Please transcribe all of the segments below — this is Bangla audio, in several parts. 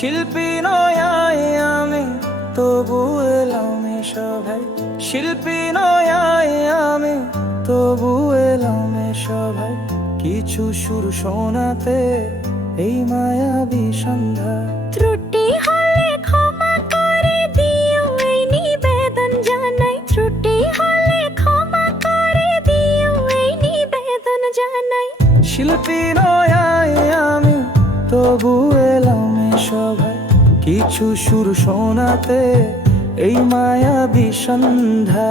শিল্পী নয় আমি, তবু এলাম এ সভায়। শিল্পী নয় আমি, তবু এলাম এ সভায়। কিছু সুর শোনাতে এই মায়াবী সন্ধ্যা। ত্রুটি হলে ক্ষমা করে দিও, এই নিবেদন জানাই। ত্রুটি হলে ক্ষমা করে দিও, এই নিবেদন জানাই। শিল্পী নয় আমি, তবু এলাম এ সভায়। কিছু সুর শোনাতে এই মায়াবী সন্ধ্যা।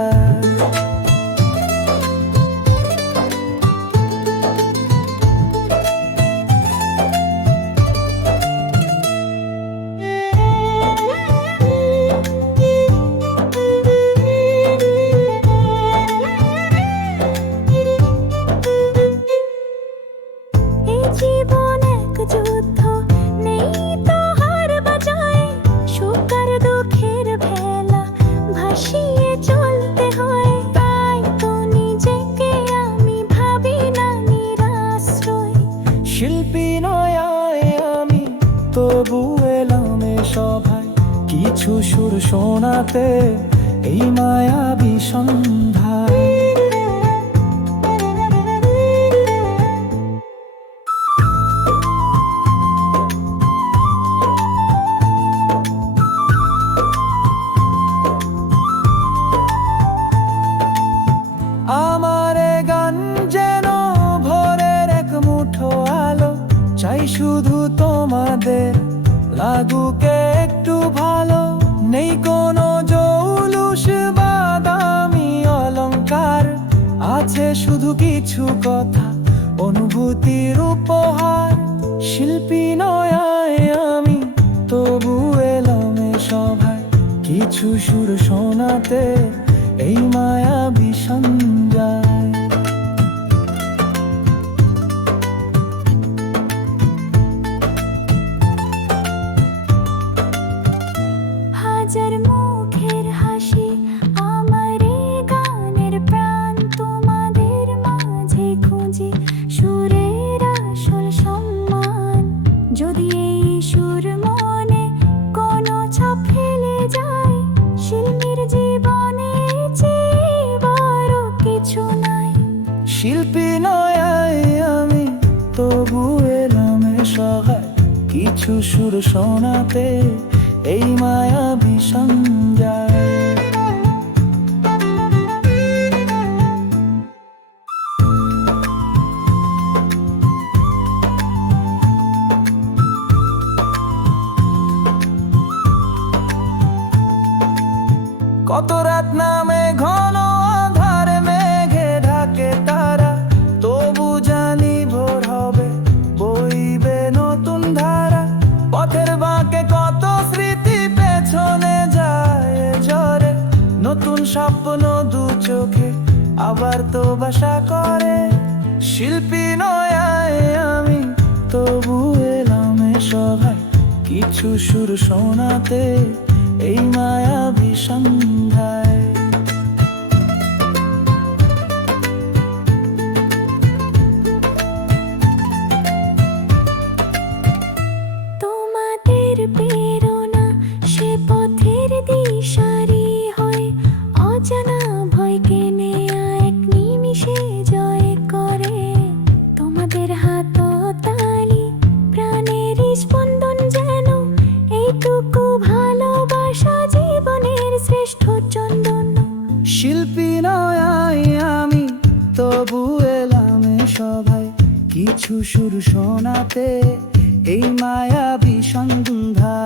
এই জীবন এক যুদ্ধ, নেই তো হার বা জয়। সুখ আর দুঃখের ভেলা ভাসিয়ে চলতে হয়। তাই তো নিজেকে আমি ভাবি না নিরাশ্রয়। শিল্পী নয় আমি, তবু এলাম এ সভায়। কিছু সুর শোনাতে এই মায়াবী সন্ধ্যায়। আমার এ গান যেন ভোরের এক মুঠো আলো। চাই শুধু তোমাদের লাগুকে একটু ভালো। নেই কোনো জৌলুস বা দামি অলংকার, আছে শুধু কিছু কথা, অনুভূতির উপহার। শিল্পী নয় আমি, তবু এলাম এ সভায়। কিছু সুর শোনাতে এই মায়াবী সন্ধ্যায়। হাজার মুখের হাসি আমার এ গানের প্রাণ। তোমাদের মাঝে খুঁজি সুরের আসল সম্মান। যদি এই সুর মনে কোনো ছাপ ফেলে যায়, শিল্পীর জীবনে চেয়ে বড় কিছু নাই। শিল্পী নয় আমি, তবু এলাম এ সভায়। কিছু সুর শোনাতে এই মায়াবী সন্ধ্যায়। কত রাত নামে ঘন আধারে, মেঘে ঢাকে তারা। তবু জানি ভোর হবে, বইবে নতুন ধারা। পথের বাঁকে কত স্মৃতি পেছনে যায় ঝরে। নতুন স্বপ্ন দু চোখে আবার তো বাসা করে। শিল্পী নয় আমি, তবু এলাম এ সভায়। কিছু সুর শোনাতে এই মায়াবী সন্ধ্যায়। তোমাদের প্রেরণা সে পথের দিশারি হয়। অজানা ভয়কে নেয়া এক নিমিষে জয় করে। তোমাদের হাত তালি প্রাণের স্পন্দন যেন। এইটুকু ভালোবাসা জীবনের শ্রেষ্ঠ চন্দন। শিল্পী নয় আমি, তবু এলাম এ সভায়। কিছু সুর শোনাতে এই মায়াবী সন্ধ্যা।